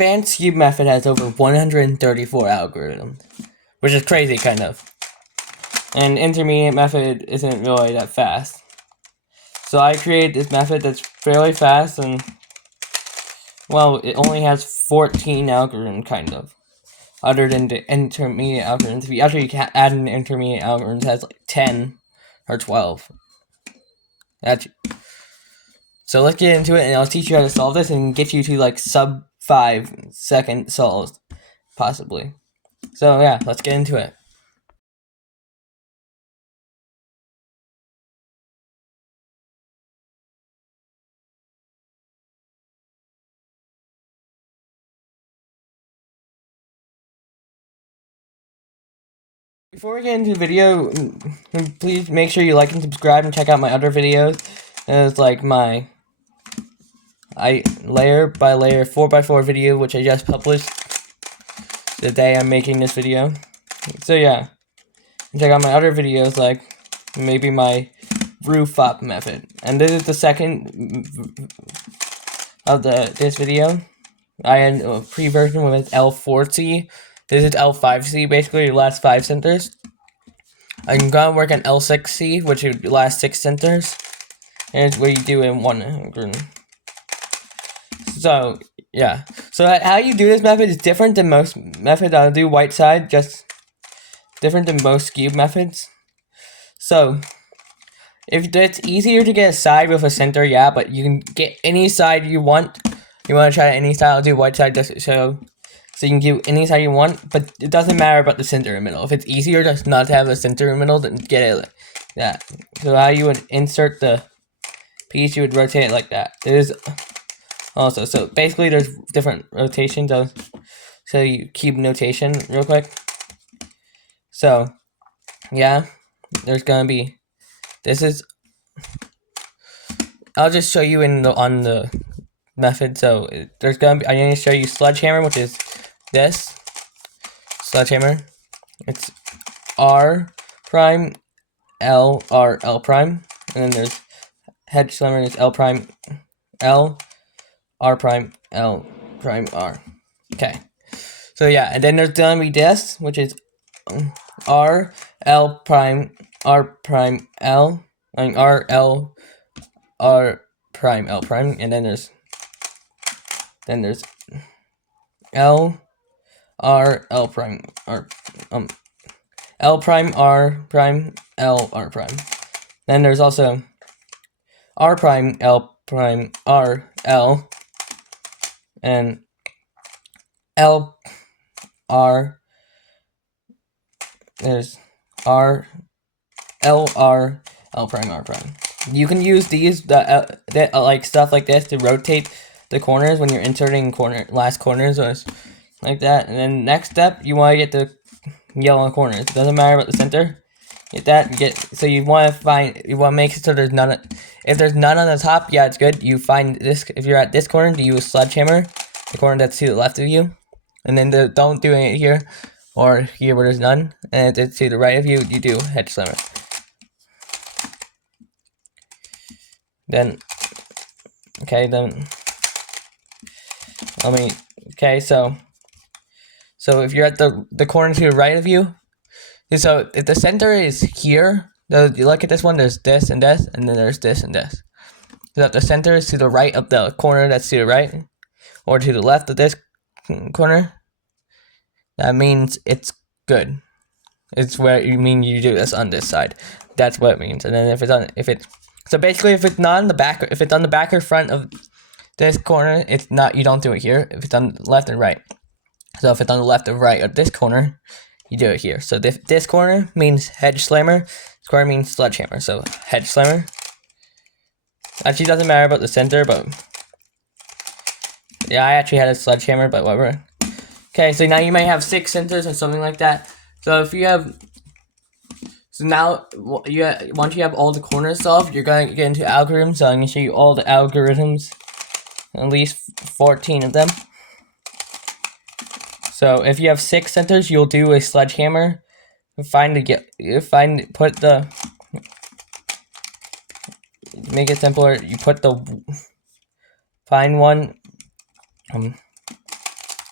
advanced skewb method has over 134 algorithms, which is crazy, kind of. And intermediate method isn't really that fast. So I created this method that's fairly fast, and well, it only has 14 algorithms, kind of. Other than the intermediate algorithms. If you actually add an intermediate algorithm, it has like 10 or 12. So let's get into it, and I'll teach you how to solve this and get you to like sub 5-second solves, possibly. So yeah, let's get into it. Before we get into the video, please make sure you like and subscribe and check out my other videos. It's like my layer by layer 4x4 video, which I just published the day I'm making this video. So yeah, check out my other videos, like maybe my roof up method. And this is the second of this video. I had a pre-version with l4c. This is l5c, basically the last 5 centers. I'm gonna work on l6c, which is the last 6 centers. Here's what you do in one group. So yeah, so how you do this method is different than most methods. I'll do white side, just different than most skewb methods. So if it's easier to get a side with a center, yeah, but you can get any side you want. You want to try any side, I'll do white side just so you can do any side you want, but it doesn't matter about the center in the middle. If it's easier just not to have a center in the middle, then get it like that. So how you would insert the piece, you would rotate it like that. There's also, so basically there's different rotations. So you keep notation real quick. So yeah, there's gonna be, this is, I'll just show you on the method. So there's gonna be, I'm gonna show you sledgehammer, which is this sledgehammer. It's R prime L R L prime, and then there's hedge slammer is L prime L R prime L prime R. Okay, so yeah, and then there's gonna be this, which is R L prime R prime L, I mean R L R prime L prime, and then there's L R L prime R L prime R prime L R prime. Then there's also R prime L prime R L and L R. There's R L R L prime R prime. You can use these like stuff like this to rotate the corners when you're inserting last corners or like that. And then next step, you want to get the yellow corners. It doesn't matter about the center. Get that. So you want to make it so there's none. If there's none on the top, yeah, it's good. You find this. If you're at this corner, do use sledgehammer, the corner that's to the left of you, and then don't do it here or here where there's none. And if it's to the right of you, you do hedge slammer. Then okay, so if you're at the corner to the right of you, so if the center is here, you look at this one, there's this, and then there's this and this. So if the center is to the right of the corner that's to the right, or to the left of this corner, that means it's good. It's where you do this on this side. That's what it means. And then so basically if it's not on the back, if it's on the back or front of this corner, it's not, you don't do it here. If it's on left and right. So if it's on the left or right of this corner, you do it here. So this corner means hedge slammer, this corner means sledgehammer. So hedge slammer. Actually doesn't matter about the center, but yeah, I actually had a sledgehammer, but whatever. Okay, so now you might have 6 centers or something like that. So if you have, so now once you have all the corners solved, you're gonna get into algorithms. So I'm gonna show you all the algorithms, at least 14 of them. So if you have 6 centers, you'll do a sledgehammer. Make it simpler. You put find one.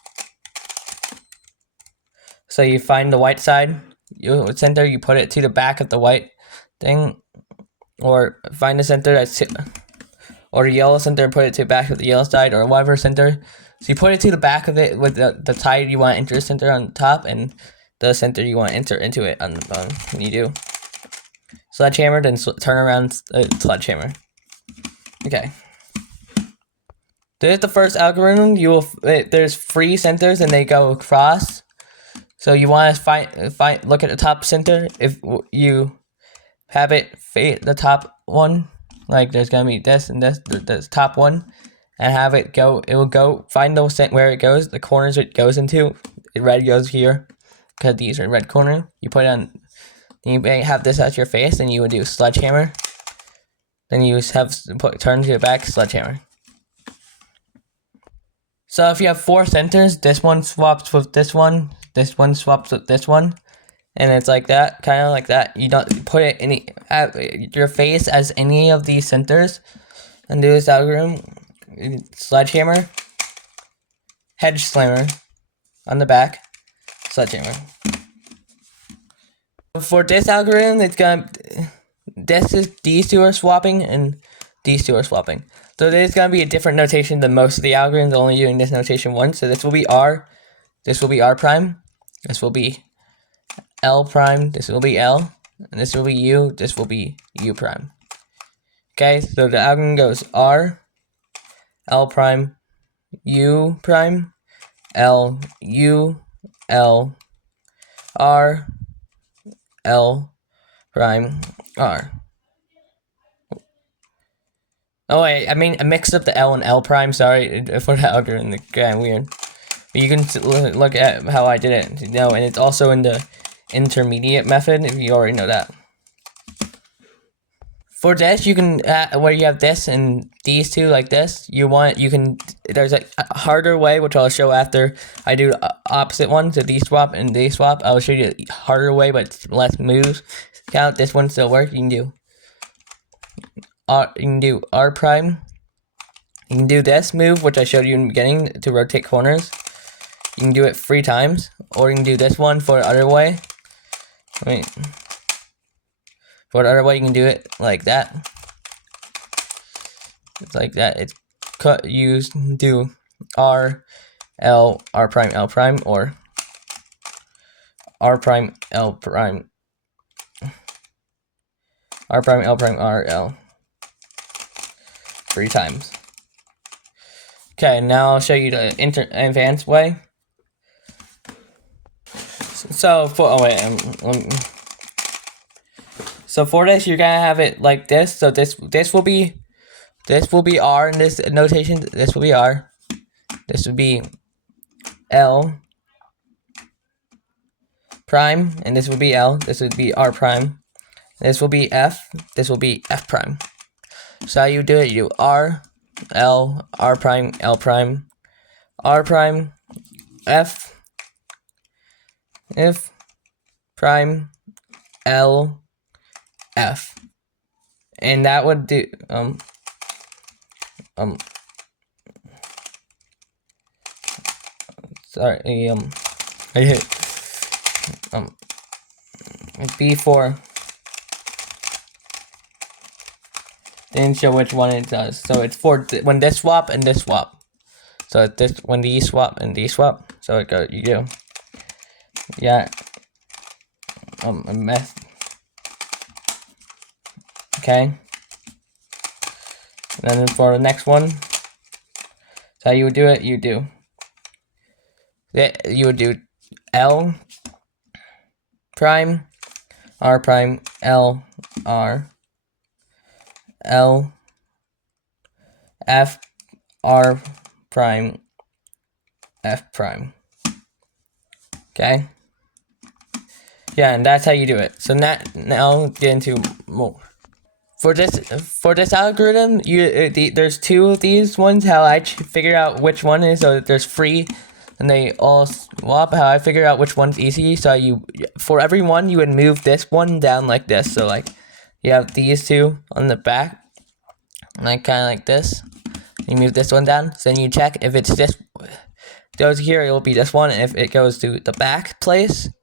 So you find the white side, center, you put it to the back of the white thing, or find the center or the yellow center, put it to the back of the yellow side, or whatever center. So you put it to the back of it with the side you want to enter center on top, and the center you want to enter into it on when you do sledgehammer, then turn around sledgehammer. Okay. There's the first algorithm. There's three centers and they go across. So you want to look at the top center. If you have it the top one, like there's gonna be this and this top one, and have it go. It will go find those where it goes. The corners it goes into. Red goes here because these are red corner. You put it on. You have this as your face, and you would do sledgehammer. Then you have turn to the back sledgehammer. So if you have four centers, this one swaps with this one swaps with this one, and it's like that, kind of like that. You don't put it your face as any of these centers, and do this algorithm: sledgehammer, hedge slammer, on the back, sledgehammer. For this algorithm, these two are swapping and these two are swapping. So there's gonna be a different notation than most of the algorithms, only doing this notation once. So this will be R, this will be R prime, this will be L prime, this will be L, and this will be U, this will be U prime. Okay, so the algorithm goes R, L prime, U prime, L, U, L, R, L prime, R. Oh wait, I mixed up the L and L prime, sorry for the algorithm, it's kind of weird. But you can look at how I did it, and it's also in the intermediate method, if you already know that. For this, you can, where you have this and these two like this, there's a harder way, which I'll show after I do the opposite one, so D swap and D swap. I'll show you a harder way, but less moves. Count, this one still works. You can do R prime. You can do this move, which I showed you in the beginning, to rotate corners. You can do it 3 times, or you can do this one for the other way. For the other way, you can do it like that. It's like that. It's do R, L, R prime, L prime, or R prime, L prime, R prime, L prime, R, L. 3 times. Okay, now I'll show you the advanced way. So for so for this, you're gonna have it like this. So this will be R in this notation. This will be R. This would be L prime, and this would be L. This would be R prime. This will be F. This will be F prime. So how you do it? You do R, L, R prime, L prime, R prime, F prime, L, F, and that would do sorry, I hit B4. Didn't show which one it does. So it's for when this swap and this swap. So this when these swap and these swap. So it goes. You do. Yeah. A mess. Okay. And then for the next one, so how you would do it, you would do L prime, R prime, L, R, L, F, R prime, F prime. Okay. Yeah, and that's how you do it. So now get into more. For this algorithm, there's 2 of these ones. How I figure out which one is, so there's 3, and they all swap. How I figure out which one's easy. So for every one, you would move this one down like this. So like you have these 2 on the back, like kind of like this. You move this one down. So then you check if it's this goes here, it will be this one. And if it goes to the back place,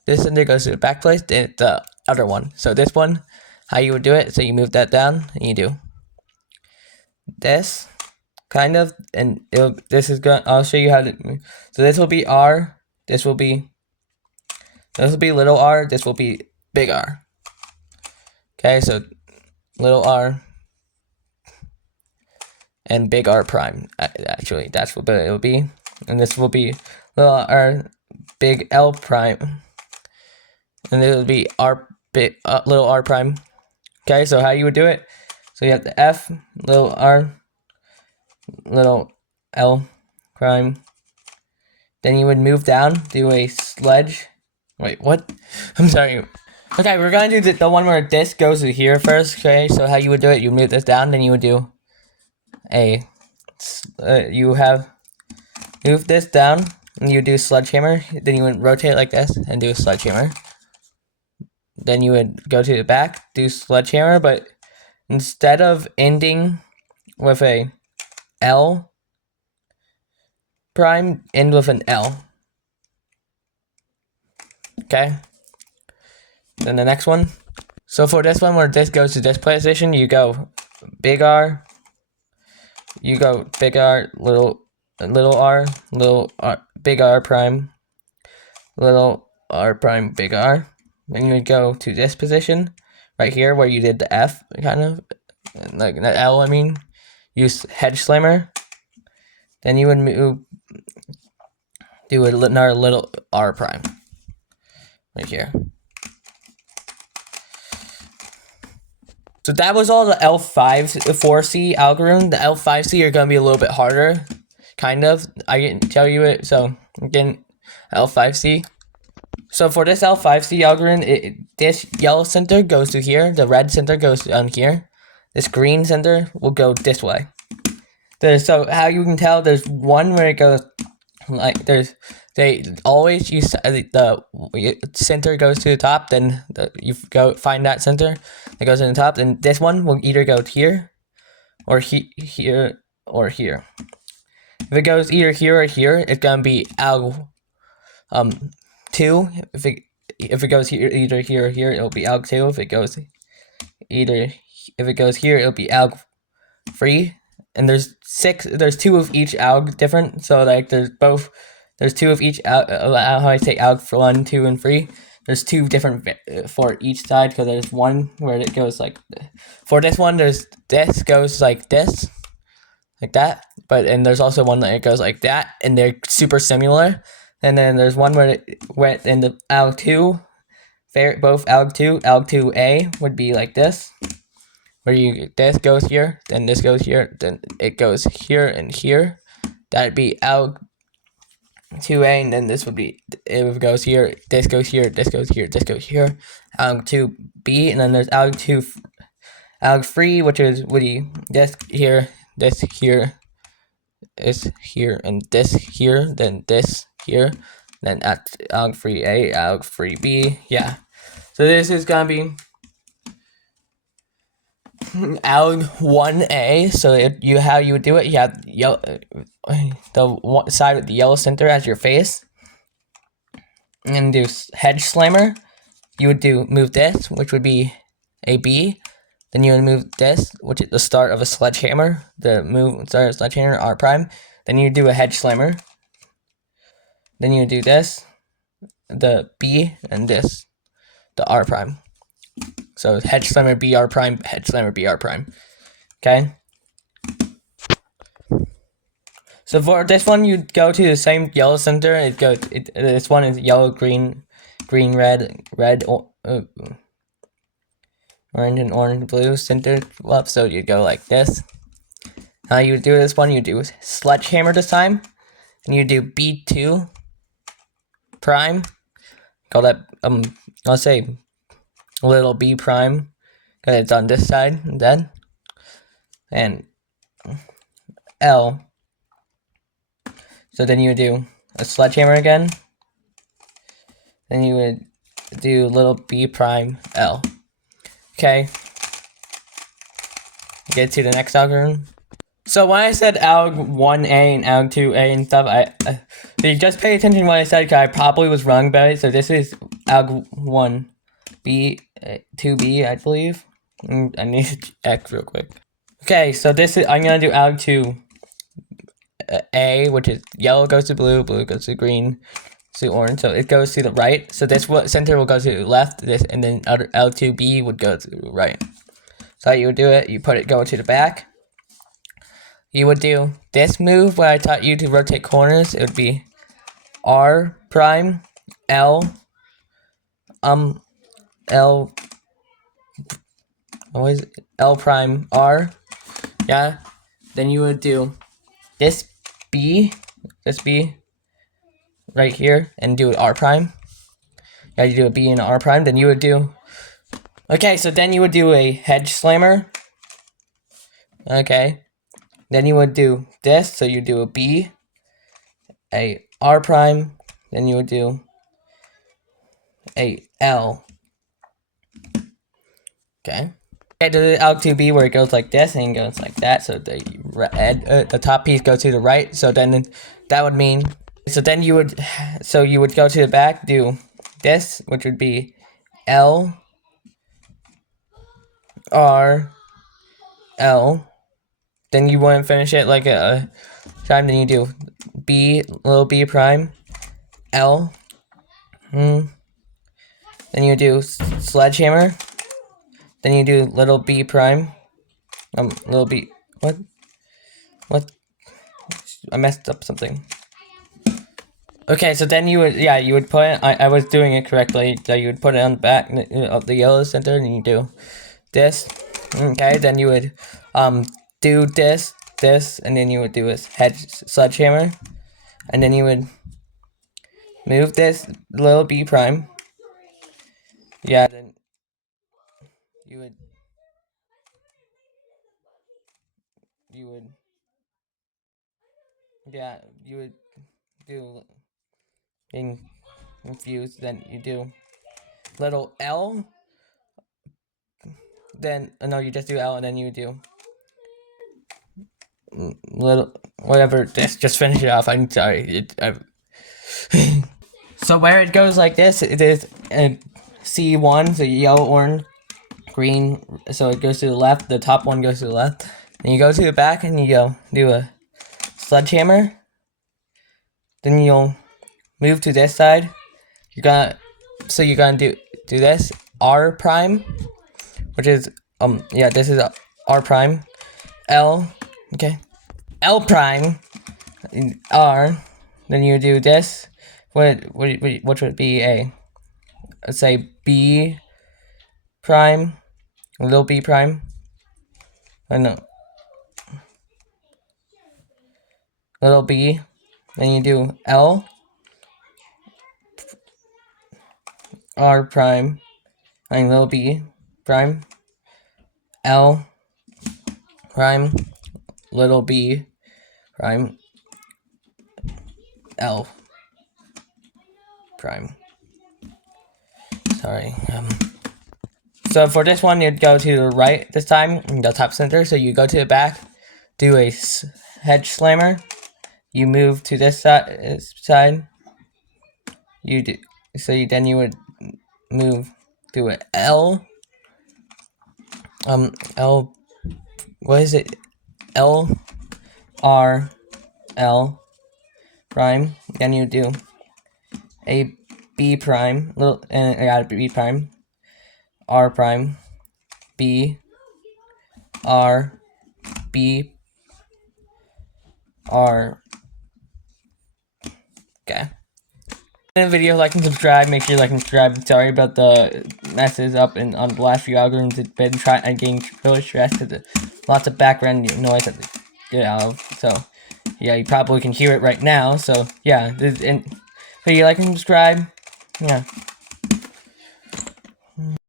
this center goes to the back place, then the other one. So this one, how you would do it, so you move that down, and you do this, kind of, and this is going, I'll show you how to, so this will be R, this will be little r, this will be big R. Okay, so little r and big R prime, actually, that's what it will be, and this will be little r, big L prime, and it will be R, big, little r prime. Okay, so how you would do it, so you have the F, little r, little L prime, then you would move down, do a sledge, wait, what? I'm sorry. Okay, we're gonna do the one where this goes to here first, okay? So how you would do it, you move this down, then you would do a, move this down, and you do sledgehammer, then you would rotate like this, and do a sledgehammer. Then you would go to the back, do sledgehammer, but instead of ending with a L prime, end with an L. Okay? Then the next one. So for this one where this goes to this position, you go big R, you go big R, little r, big R prime, little r prime, big R. Then you would go to this position right here where you did the F, kind of, like the L, I mean. Use hedge slammer. Then you would do another little R prime right here. So that was all the l5c algorithm. The l5c are going to be a little bit harder, kind of. I didn't tell you it, so again, l5c. So for this l5c algorithm, this yellow center goes to here, the red center goes down here, this green center will go this way. So how you can tell, there's one where it goes like they always use the center goes to the top, then you go find that center that goes in the top, and this one will either go here or here or here. If it goes either here or here, it's gonna be alg 2. If it goes here, either here or here, it'll be alg 2. If it goes here, it'll be alg 3. And there's 2 of each alg different, so like there's 2 of each how I say alg for 1, 2, and 3. There's 2 different for each side, because there's one where it goes like, for this one, this goes like this, like that, and there's also one that it goes like that, and they're super similar. And then there's one where it went in the alg 2, both alg 2, alg 2a would be like this, where this goes here, then this goes here, then it goes here and here. That'd be alg 2a, and then this would be, it goes here, this goes here, this goes here, this goes here. Alg 2b, and then there's alg 3, which is this here, this here, this here, and this here, then this here, then at alg 3a, alg 3b, yeah. So this is gonna be alg 1a. So how you would do it, you have the side with the yellow center as your face, and do hedge slammer. You would move this, which would be a B. Then you would move this, which is the start of a sledgehammer. The start of a sledgehammer, R prime. Then you do a hedge slammer. Then you do this, the B, and this, the R prime. So hedge slammer BR prime, hedge slammer BR prime. Okay. So for this one, you go to the same yellow center. This one is yellow, green, red, orange, and orange, blue center up. So you go like this. How you do this one? You do sledgehammer this time, and you do B2 prime. Call that I'll say little b prime, because it's on this side, and L. So then you would do a sledgehammer again. Then you would do little b prime L. Okay. Get to the next algorithm. So when I said alg 1a and alg 2a and stuff, you just pay attention to what I said, because I probably was wrong about it. So this is alg1 b 2b, I believe. I need to check real quick. Okay, so this is, I'm gonna do alg2 a, which is yellow goes to blue, blue goes to green, to orange, so it goes to the right. So this center will go to the left, this, and then L2B would go to the right. So how you would do it, you put it go to the back. You would do this move where I taught you to rotate corners. It would be R prime, L, L, what is it? L prime, R, yeah. Then you would do this B right here, and do R prime. Yeah, you do a B and an R prime, then you would do, okay, so then you would do a hedge slammer. Okay, then you would do this, so you do a B, a R prime, then you would do a L. Okay. Okay, the L2B where it goes like this and it goes like that, so the top piece goes to the right, so then that would mean, so then you would go to the back, do this, which would be L, R, L, then you want to finish it like a time, then you do B, little b prime, L, then you do sledgehammer, then you do little b prime, little b, what, I messed up something. Okay, so then you would put it, I was doing it correctly, so you would put it on the back of the yellow center, and you do this, okay, then you would, do this, and then you would do a sledgehammer, and then you would move this little b prime, yeah, then you would do being confused, then you do little L, then, no, you just do L, and then you do little, whatever, just finish it off, I'm sorry, so where it goes like this, it is C1, so yellow, orange, green, so it goes to the left, the top one goes to the left, and you go to the back, and you go do a sledgehammer, then you'll move to this side, you're gonna do this, R prime, which is, this is R prime, L, okay, L prime, R, then you do this, which would be let's say B prime, a little b prime, I know, little b, then you do L, R prime, and little b prime, L prime, little b prime, L prime. Sorry. So for this one, you'd go to the right this time, the top center. So you go to the back, do a hedge slammer. You move to this side. You do, then you would move to an L. L. What is it? L, R, L prime. Then you do a B prime, and I got a B prime, R prime, B, R, B, R. Okay. In the video, like and subscribe. Make sure you like and subscribe. Sorry about the messes up on the last few algorithms. It's been I'm getting really stressed because lots of background noise that get out of. So yeah, you probably can hear it right now. So yeah, so you like and subscribe. Yeah.